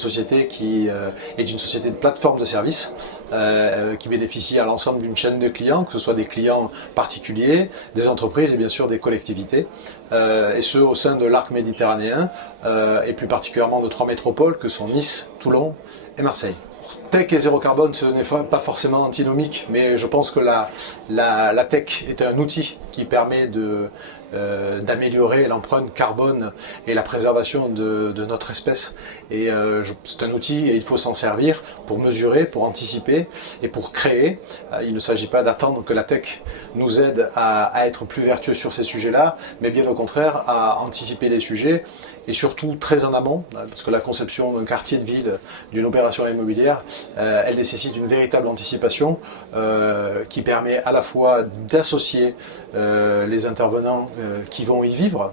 société qui est une société de plateforme de services qui bénéficie à l'ensemble d'une chaîne de clients, que ce soit des clients particuliers, des entreprises et bien sûr des collectivités, et ce au sein de l'arc méditerranéen et plus particulièrement de 3 métropoles que sont Nice, Toulon et Marseille. Tech et zéro carbone, ce n'est pas forcément antinomique, mais je pense que la tech est un outil qui permet d'améliorer l'empreinte carbone et la préservation de notre espèce. Et c'est un outil et il faut s'en servir pour mesurer, pour anticiper et pour créer. Il ne s'agit pas d'attendre que la tech nous aide à être plus vertueux sur ces sujets-là, mais bien au contraire à anticiper les sujets et surtout très en amont, parce que la conception d'un quartier de ville, d'une opération immobilière, elle nécessite une véritable anticipation qui permet à la fois d'associer les intervenants qui vont y vivre,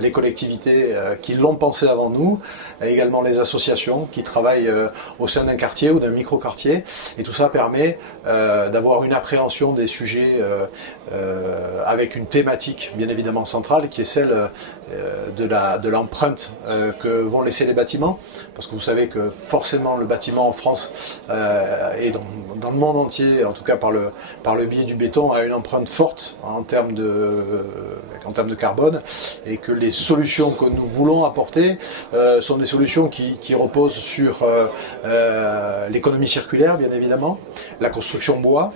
les collectivités qui l'ont pensé avant nous, également les associations qui travaillent au sein d'un quartier ou d'un micro-quartier, et tout ça permet d'avoir une appréhension des sujets avec une thématique bien évidemment centrale qui est celle de l'empreinte que vont laisser les bâtiments, parce que vous savez que forcément le bâtiment en France et dans le monde entier, en tout cas par le biais du béton, a une empreinte forte en termes de carbone, et que les solutions que nous voulons apporter sont des solutions qui reposent sur l'économie circulaire bien évidemment, la construction bois.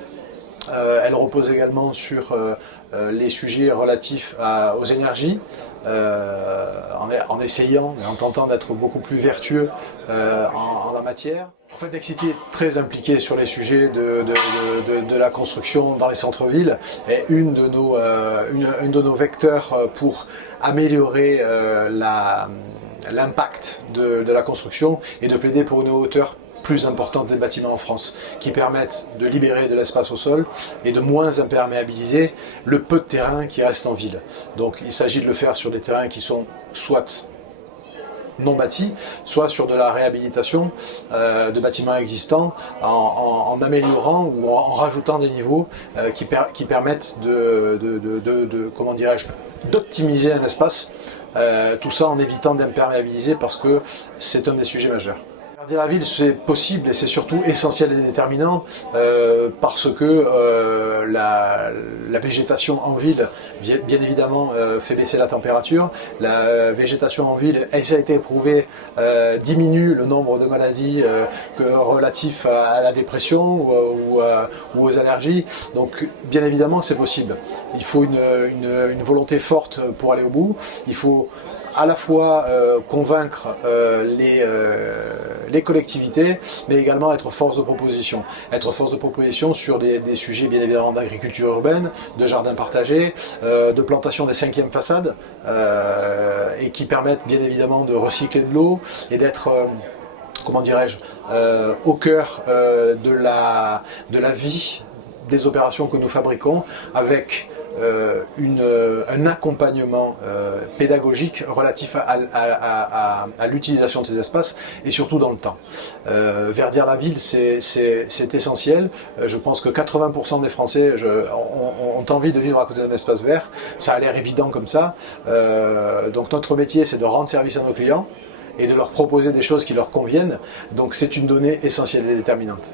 Elle repose également sur les sujets relatifs aux énergies, en essayant et en tentant d'être beaucoup plus vertueux en la matière. En fait, Nexity est très impliqué sur les sujets de la construction dans les centres-villes, et une de nos vecteurs pour améliorer l'impact de la construction et de plaider pour une hauteur plus importante des bâtiments en France, qui permettent de libérer de l'espace au sol et de moins imperméabiliser le peu de terrain qui reste en ville. Donc il s'agit de le faire sur des terrains qui sont soit non bâtis, soit sur de la réhabilitation de bâtiments existants en améliorant ou en rajoutant des niveaux qui permettent comment dirais-je, d'optimiser un espace, tout ça en évitant d'imperméabiliser, parce que c'est un des sujets majeurs. Verdir la ville, c'est possible et c'est surtout essentiel et déterminant parce que la végétation en ville, bien évidemment, fait baisser la température. La végétation en ville, et ça a été prouvé, diminue le nombre de maladies relatifs à la dépression ou aux allergies. Donc, bien évidemment, c'est possible. Il faut une volonté forte pour aller au bout. Il faut à la fois convaincre les collectivités, mais également être force de proposition. Être force de proposition sur des sujets bien évidemment d'agriculture urbaine, de jardins partagés, de plantation des 5e façades, et qui permettent bien évidemment de recycler de l'eau et d'être comment dirais-je, au cœur de la vie des opérations que nous fabriquons, avec un accompagnement pédagogique relatif à l'utilisation de ces espaces et surtout dans le temps. Verdir la ville, c'est essentiel. Je pense que 80% des Français ont envie de vivre à côté d'un espace vert. Ça a l'air évident comme ça. Donc notre métier, c'est de rendre service à nos clients et de leur proposer des choses qui leur conviennent. Donc c'est une donnée essentielle et déterminante.